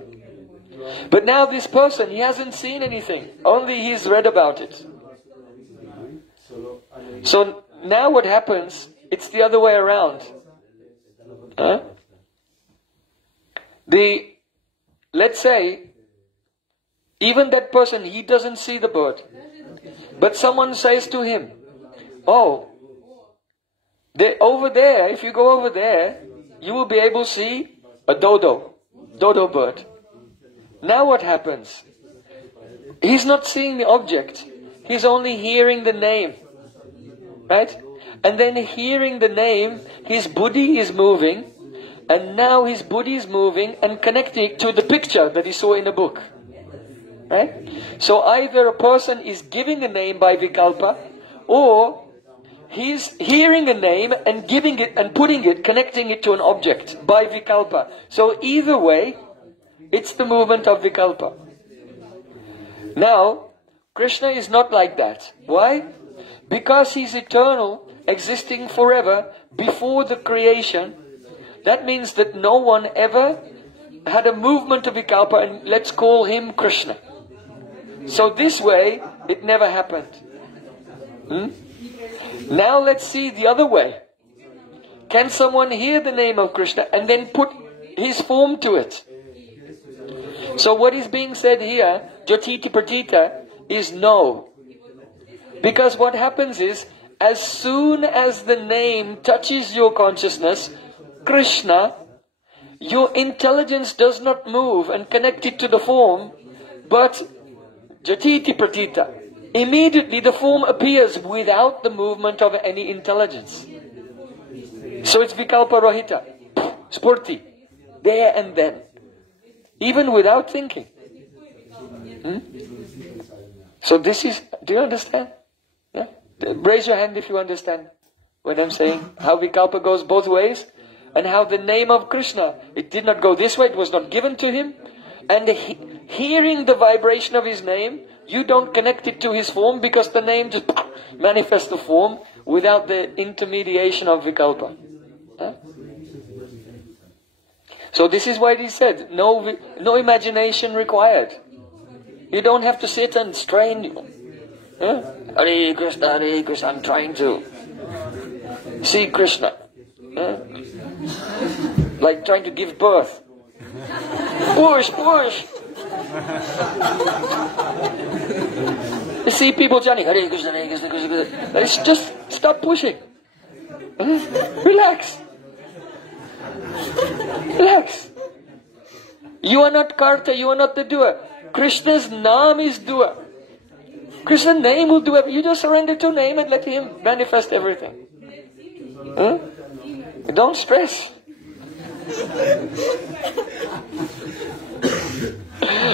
But now this person, he hasn't seen anything, only he's read about it. So now what happens, it's the other way around. Let's say, even that person, he doesn't see the bird. But someone says to him, over there, if you go over there, you will be able to see a dodo bird. Now what happens? He's not seeing the object. He's only hearing the name. Right? And then hearing the name, his buddhi is moving. And now his buddhi is moving and connecting it to the picture that he saw in the book. Right? So either a person is giving a name by Vikalpa, or he's hearing a name and giving it and putting it, connecting it to an object by Vikalpa. So either way, it's the movement of Vikalpa. Now, Krishna is not like that. Why? Because he's eternal, existing forever, before the creation. That means that no one ever had a movement of Vikalpa, and let's call him Krishna. So this way, it never happened. Now let's see the other way. Can someone hear the name of Krishna and then put his form to it? So what is being said here, Jotiti Pratita, is no. Because what happens is, as soon as the name touches your consciousness, Krishna, your intelligence does not move and connect it to the form, but Jatiti Pratita. Immediately the form appears without the movement of any intelligence. So it's Vikalpa Rahita, Spurti, there and then. Even without thinking. So this is, do you understand? Yeah? Raise your hand if you understand what I'm saying. How Vikalpa goes both ways. And how the name of Krishna, it did not go this way, it was not given to him. And hearing the vibration of his name, you don't connect it to his form because the name just manifests the form without the intermediation of Vikalpa. So this is why he said, no imagination required. You don't have to sit and strain. Hare Krishna, I'm trying to see Krishna. Like trying to give birth. Push! You see people chanting, Hare Krishna, Krishna Krishna. Let's just stop pushing. Relax. You are not karta, you are not the doer. Krishna's naam is doer. Krishna's name will do everything. You just surrender to name and let him manifest everything. Don't stress.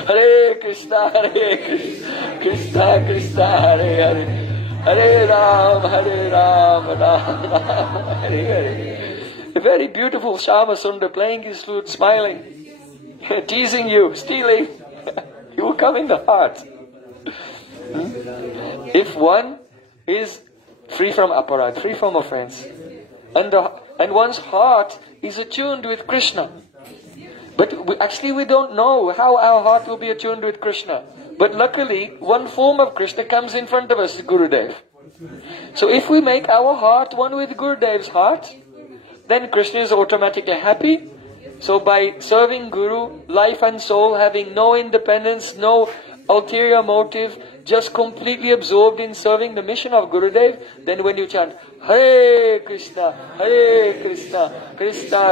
Hare Krishna, Krishna Krishna, Hare Hare, Hare Ram, Ram Ram, Hare Hare. A very beautiful Shama Sundar playing his flute, smiling, teasing you, stealing. He will come in the heart. If one is free from aparad, free from offense, and one's heart is attuned with Krishna. But we don't know how our heart will be attuned with Krishna. But luckily, one form of Krishna comes in front of us, Gurudev. So if we make our heart one with Gurudev's heart, then Krishna is automatically happy. So by serving Guru, life and soul, having no independence, no ulterior motive, just completely absorbed in serving the mission of Gurudev, then when you chant Hare Krishna, Krishna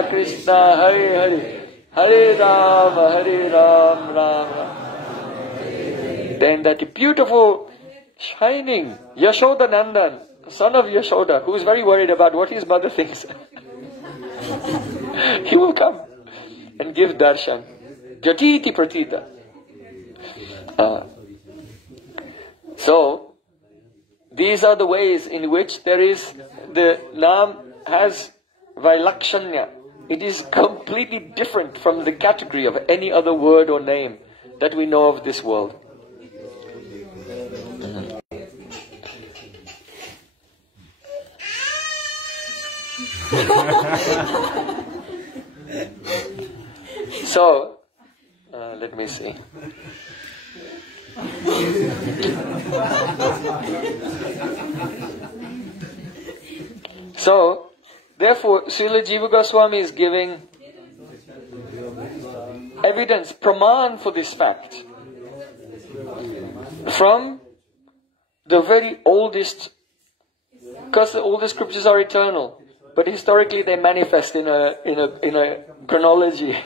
Krishna, Hare Hare, Hare Ram, Ram Ram. Then that beautiful, shining Yashoda Nandan, son of Yashoda, who is very worried about what his mother thinks, he will come and give darshan. Jatiti Pratita. So, these are the ways in which the Naam has Vailakshanya. It is completely different from the category of any other word or name that we know of this world. So, let me see. So, therefore, Srila Jiva Goswami is giving evidence, praman for this fact from the very oldest, because all the scriptures are eternal, but historically they manifest in a chronology.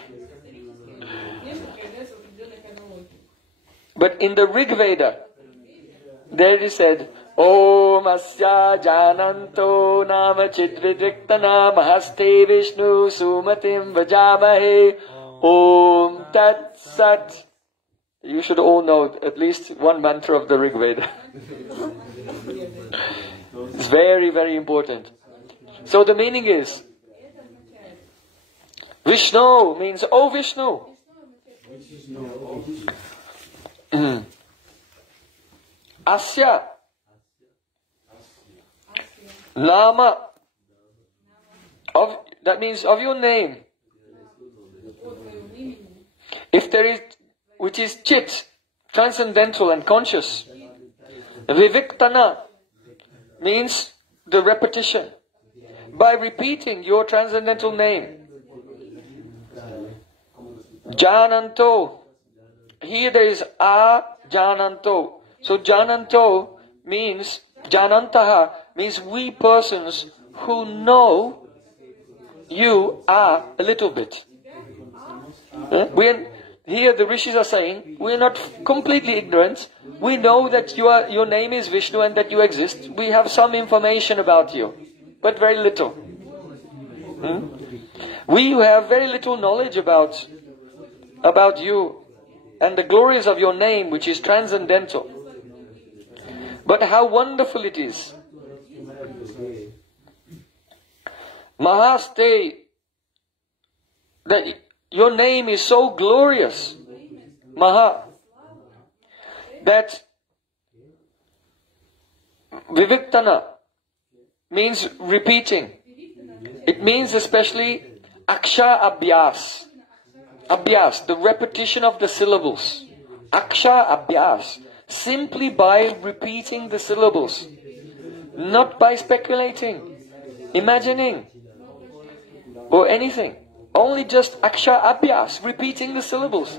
But in the Rig Veda, there it is said, Om asya jananto nama chidvidriktana mahaste Vishnu sumatim vajamahe Om tat sat. You should all know at least one mantra of the Rig Veda. It's very, very important. So the meaning is, Vishnu means, oh Vishnu. Asya Nama, that means of your name. If there is, which is chit, transcendental and conscious. Viviktana means the repetition. By repeating your transcendental name. Jananto. Here there is a jananto. So jananto means, janantaha means we persons who know you are a little bit. Here the rishis are saying, we are not completely ignorant. We know that your name is Vishnu and that you exist. We have some information about you, but very little. We have very little knowledge about you and the glories of your name, which is transcendental. But how wonderful it is. Mahaste, that your name is so glorious, Maha, that Viviktana means repeating. It means especially Aksha Abhyas. Abhyas, the repetition of the syllables. Aksha Abhyas. Simply by repeating the syllables. Not by speculating, imagining, or anything. Only just Aksha Abhyas, repeating the syllables.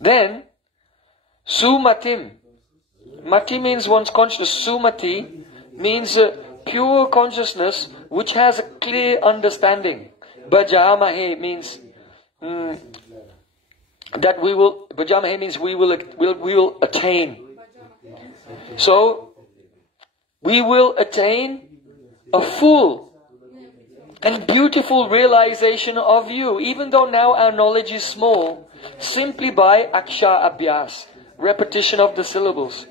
Then, Sumatim. Mati means one's consciousness. Sumati means pure consciousness which has a clear understanding. Bhajamahe means that we will. Bhajamahe means we will attain. So we will attain a full and beautiful realization of you, even though now our knowledge is small, simply by Aksha Abhyas, repetition of the syllables.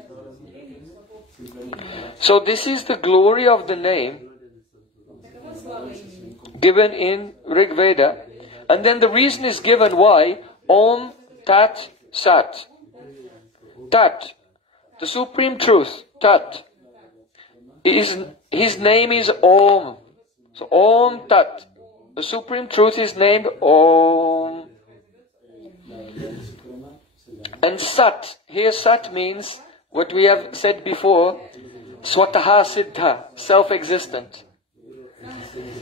So this is the glory of the name given in Rig Veda, and then the reason is given why. Om Tat Sat. Tat, the Supreme Truth, Tat. His name is Om. So Om Tat. The Supreme Truth is named Om. And Sat. Here Sat means what we have said before, Swataha Siddha, self-existent.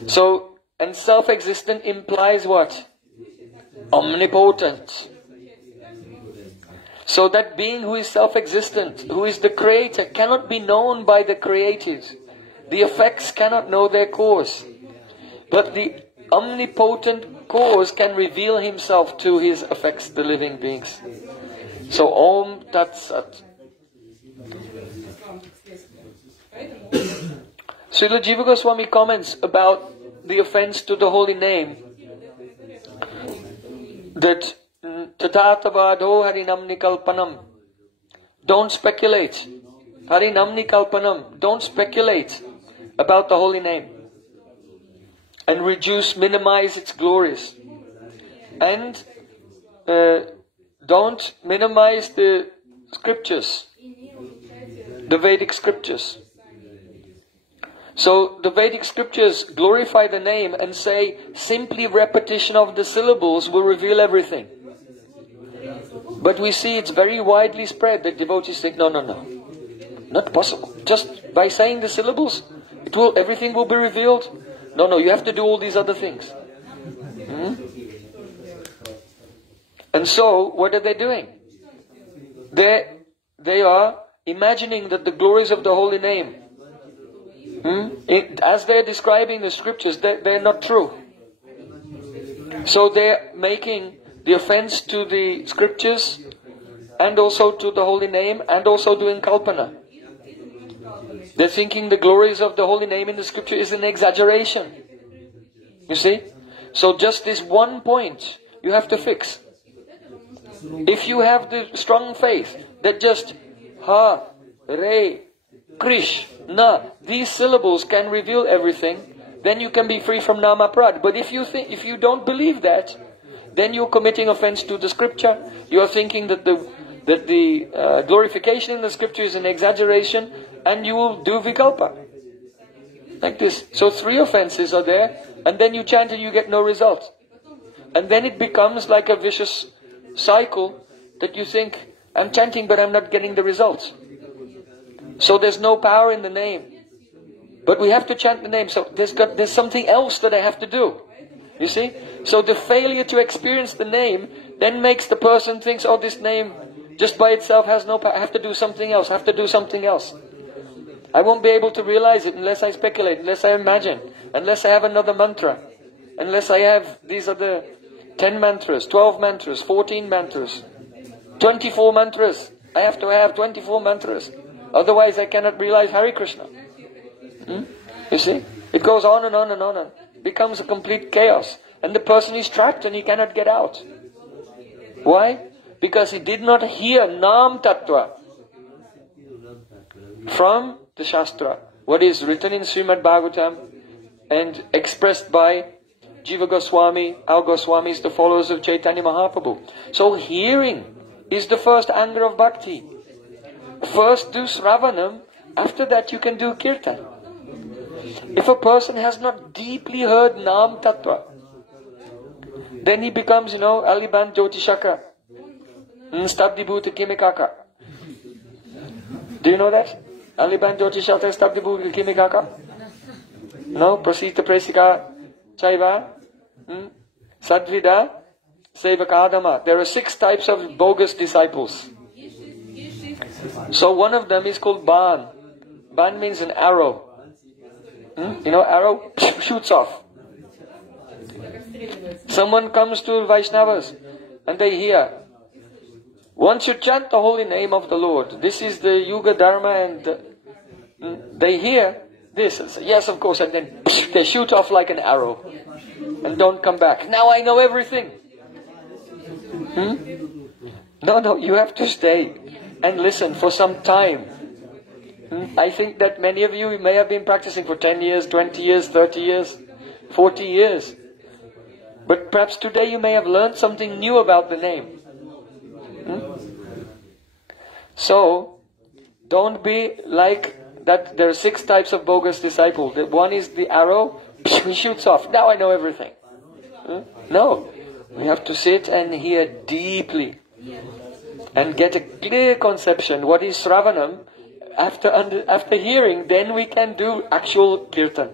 So, and self-existent implies what? Omnipotent. So that being who is self-existent, who is the creator, cannot be known by the created. The effects cannot know their cause. But the omnipotent cause can reveal himself to his effects, the living beings. So Om Tat Sat. Srila Jiva Goswami comments about the offense to the holy name, that Tatatavado Harinamni Kalpanam. Don't speculate. Harinamni Kalpanam. Don't speculate about the holy name. And minimize its glories. And don't minimize the scriptures. The Vedic scriptures. So the Vedic scriptures glorify the name and say simply repetition of the syllables will reveal everything. But we see it's very widely spread that devotees think, no, not possible. Just by saying the syllables, everything will be revealed. No, you have to do all these other things. And so, what are they doing? They are imagining that the glories of the holy name, as they're describing the scriptures, they're not true. So they're making the offense to the scriptures and also to the holy name and also doing kalpana. They're thinking the glories of the holy name in the scripture is an exaggeration. You see? So just this one point you have to fix. If you have the strong faith that just Ha, Re, Krish, Na, these syllables can reveal everything, then you can be free from Namaprad. But if you don't believe that, then you're committing offense to the scripture. You are thinking that the glorification in the scripture is an exaggeration, and you will do vikalpa. Like this. So 3 offenses are there, and then you chant and you get no result. And then it becomes like a vicious cycle that you think, I'm chanting but I'm not getting the results. So there's no power in the name. But we have to chant the name. So there's something else that I have to do. You see? So the failure to experience the name then makes the person think, oh, this name just by itself has no power. I have to do something else. I have to do something else. I won't be able to realize it unless I speculate, unless I imagine, unless I have another mantra, unless I have these other 10 mantras, 12 mantras, 14 mantras, 24 mantras. I have to have 24 mantras. Otherwise I cannot realize Hare Krishna. You see? It goes on and on and on. It becomes a complete chaos. And the person is trapped and he cannot get out. Why? Because he did not hear Nam Tattva from the Shastra. What is written in Srimad Bhagavatam and expressed by Jiva Goswami, our Goswamis, the followers of Chaitanya Mahaprabhu. So hearing is the first anger of bhakti. first do Sravanam, after that you can do Kirtan. If a person has not deeply heard Nam Tattva, then he becomes, Aliban Jyotishaka, Stabdibhuta Kimikaka. Do you know that? Aliban Jyotishaka, Stabdibhuta Kimikaka? No? Prasita Presika Chaiva, Sadvida, Sevakadama. There are 6 types of bogus disciples. So one of them is called Ban. Ban means an arrow. Arrow shoots off. Someone comes to Vaishnavas and they hear, one should chant the holy name of the Lord. This is the Yuga Dharma, and they hear this and say, yes, of course, and then they shoot off like an arrow and don't come back. Now I know everything. No, you have to stay and listen for some time. I think that many of you may have been practicing for 10 years, 20 years, 30 years, 40 years. But perhaps today you may have learned something new about the name. So, don't be like that. There are 6 types of bogus disciples. One is the arrow, he shoots off. Now I know everything. No, we have to sit and hear deeply and get a clear conception. What is Sravanam? After hearing, then we can do actual kirtan.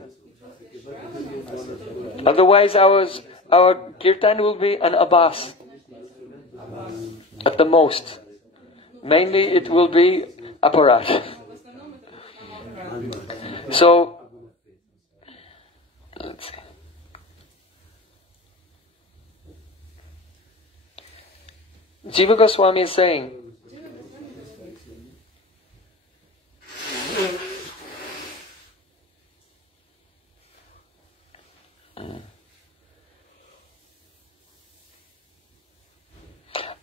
Otherwise, our kirtan will be an abas at the most. Mainly, it will be aparat. So, let's see. Jiva Goswami is saying,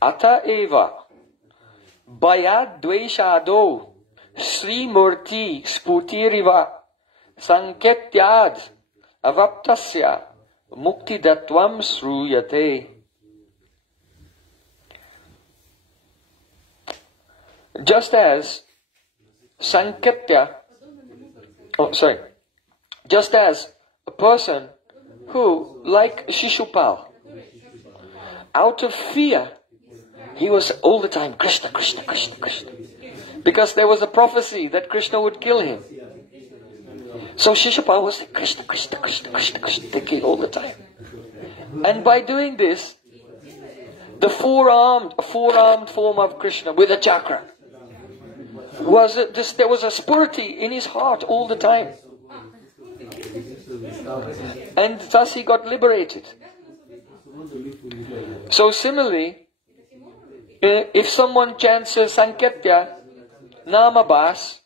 Ata eva Bhaya Dveshado Sri Murti Sputiriva Sanketyad Avaptasya Mukti Dattvam Sruyate. Just as a person who, like Shishupal, out of fear, he was all the time, Krishna, Krishna, Krishna, Krishna. Because there was a prophecy that Krishna would kill him. So Shishupal was like, Krishna, Krishna, Krishna, Krishna, Krishna, thinking all the time. And by doing this, the four-armed form of Krishna with a chakra, there was a spurti in his heart all the time. And thus he got liberated. So similarly, if someone chants Sanketya, Namabas,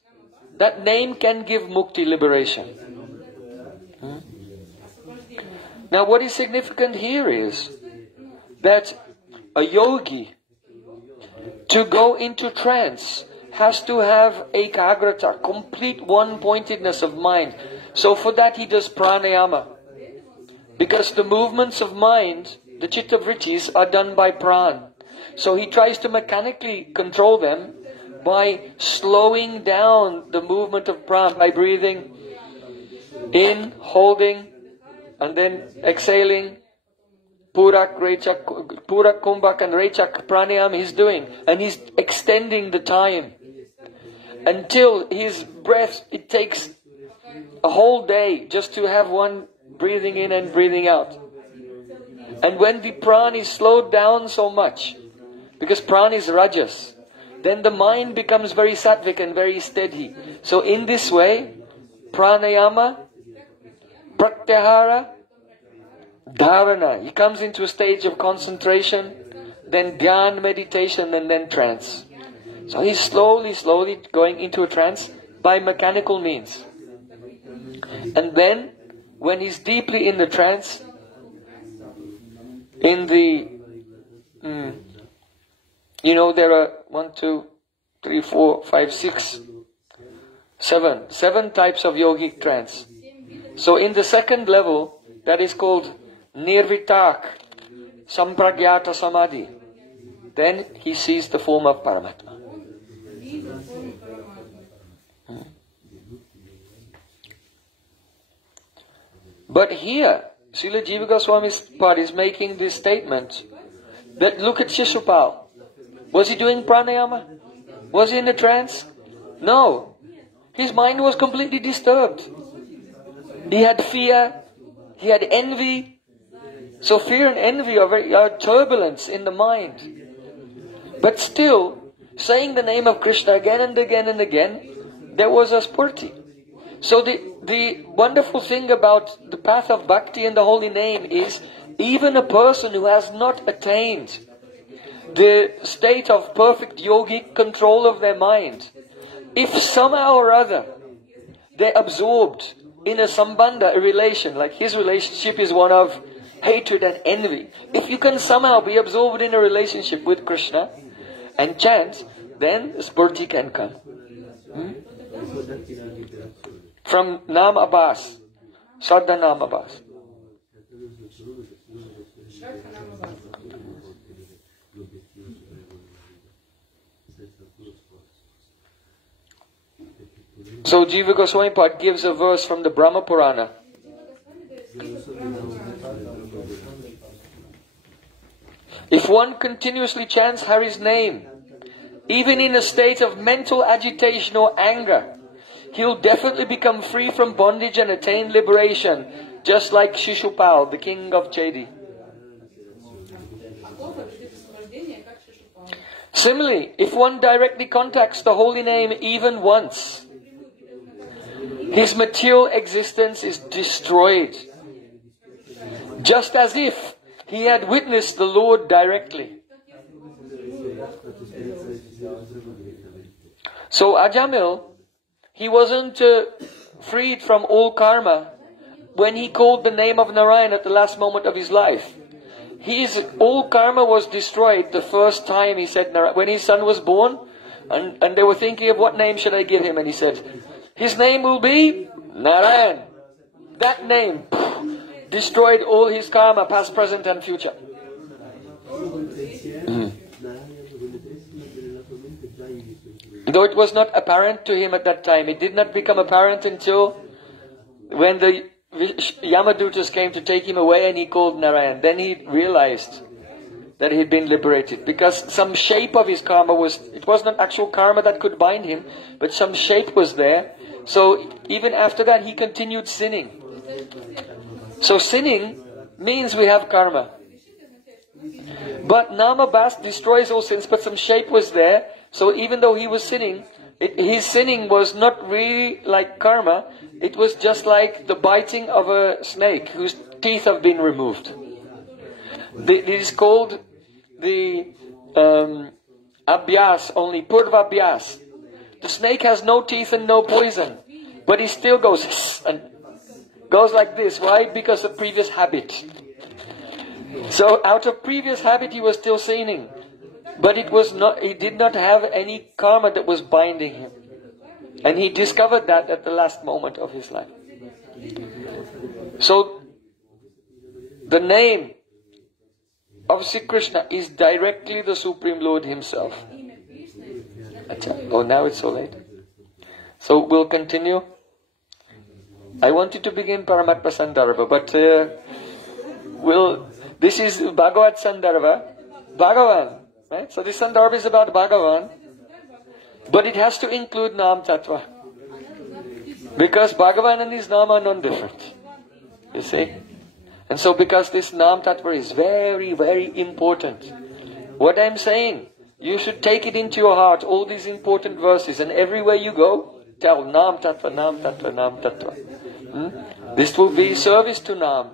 that name can give mukti, liberation. Now what is significant here is that a yogi, to go into trance, has to have ekagrata, complete one-pointedness of mind. So for that he does pranayama. Because the movements of mind, the chitta vrittis, are done by pran. So he tries to mechanically control them by slowing down the movement of pran, by breathing in, holding, and then exhaling. Purak, Kumbhak and Rechak pranayama he's doing. And he's extending the time until his breath, it takes a whole day just to have one breathing in and breathing out. And when the pran is slowed down so much, because pran is rajas, then the mind becomes very sattvic and very steady. So in this way, pranayama, pratyahara, dharana, he comes into a stage of concentration, then dhyan, meditation, and then trance. So he's slowly going into a trance by mechanical means. And then, when he's deeply in the trance, in the, there are 1, 2, 3, 4, 5, 6, 7 types of yogic trance. So in the second level, that is called Nirvitak, Sampragyata Samadhi. Then he sees the form of Paramatma. But here, Srila Jiva Goswami's part is making this statement that look at Shishupal. Was he doing pranayama? Was he in a trance? No. His mind was completely disturbed. He had fear. He had envy. So fear and envy are turbulence in the mind. But still, saying the name of Krishna again and again and again, there was a spurti. So the wonderful thing about the path of bhakti and the holy name is, even a person who has not attained the state of perfect yogic control of their mind, if somehow or other they're absorbed in a sambandha, a relation, like his relationship is one of hatred and envy. If you can somehow be absorbed in a relationship with Krishna and chant, then spurti can come. From Nam Abbas, Shraddha Nam Abbas. So Jiva Goswami Pad gives a verse from the Brahma Purana. If one continuously chants Hari's name, even in a state of mental agitation or anger, he'll definitely become free from bondage and attain liberation, just like Shishupal, the king of Chedi. Similarly, if one directly contacts the holy name even once, his material existence is destroyed, just as if he had witnessed the Lord directly. So Ajamil, he wasn't freed from all karma when he called the name of Narayan at the last moment of his life. His all karma was destroyed the first time he said Narayan. When his son was born, and they were thinking of what name should I give him, and he said, his name will be Narayan. That name destroyed all his karma, past, present and future. Though it was not apparent to him at that time, it did not become apparent until when the Yamadutas came to take him away and he called Narayan. Then he realized that he had been liberated, because some shape of his karma it was not actual karma that could bind him, but some shape was there. So even after that he continued sinning. So sinning means we have karma. But Namabas destroys all sins, but some shape was there. So even though he was sinning, his sinning was not really like karma. It was just like the biting of a snake whose teeth have been removed. It is called the abhyas, only purva abhyas. The snake has no teeth and no poison, but he still goes hiss and goes like this. Why? Because of previous habit. So out of previous habit he was still sinning. But he did not have any karma that was binding him. And he discovered that at the last moment of his life. So, the name of Sri Krishna is directly the Supreme Lord Himself. Oh, now it's so late. So, we'll continue. I wanted to begin Paramatma Sandarbha, but this is Bhagavad Sandarbha. Bhagavan. Right? So this Sandarbha is about Bhagavan, but it has to include Nam Tattva. Because Bhagavan and his Nam are non-different. You see? And so because this Nam Tattva is very, very important, what I'm saying, you should take it into your heart, all these important verses, and everywhere you go, tell Nam Tattva, Nam Tattva, Nam Tattva. This will be service to Nam.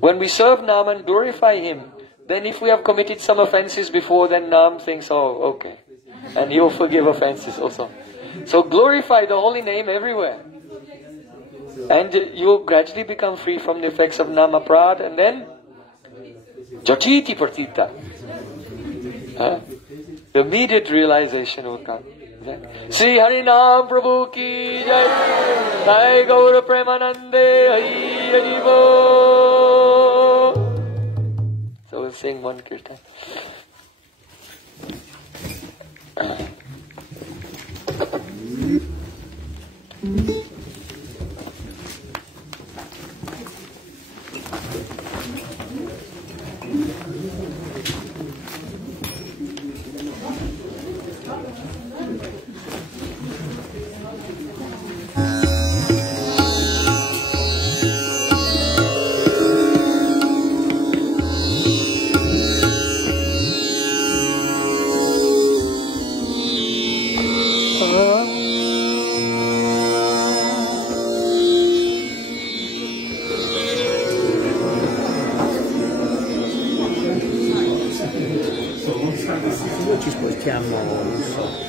When we serve Nam and glorify Him, then if we have committed some offenses before, then Nam thinks, oh, okay. And He will forgive offenses also. So glorify the holy name everywhere. And you will gradually become free from the effects of Namaprad, and then Jatiti Partita. The immediate realization will come. Sri Harinam Prabhu Ki Jai, Jai Gaura Premanande Hari Hari Bo. So we'll sing one kirtan. siamo, non so.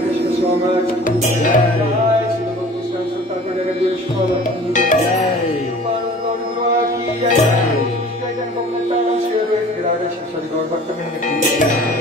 Krishna so much. Jai Srila Goswami Sarkar Pradega Deshpala. Jai Guru Ki Jai. Jai Jan Gopal Sri Gaur Bhakta Minna Ki Jai.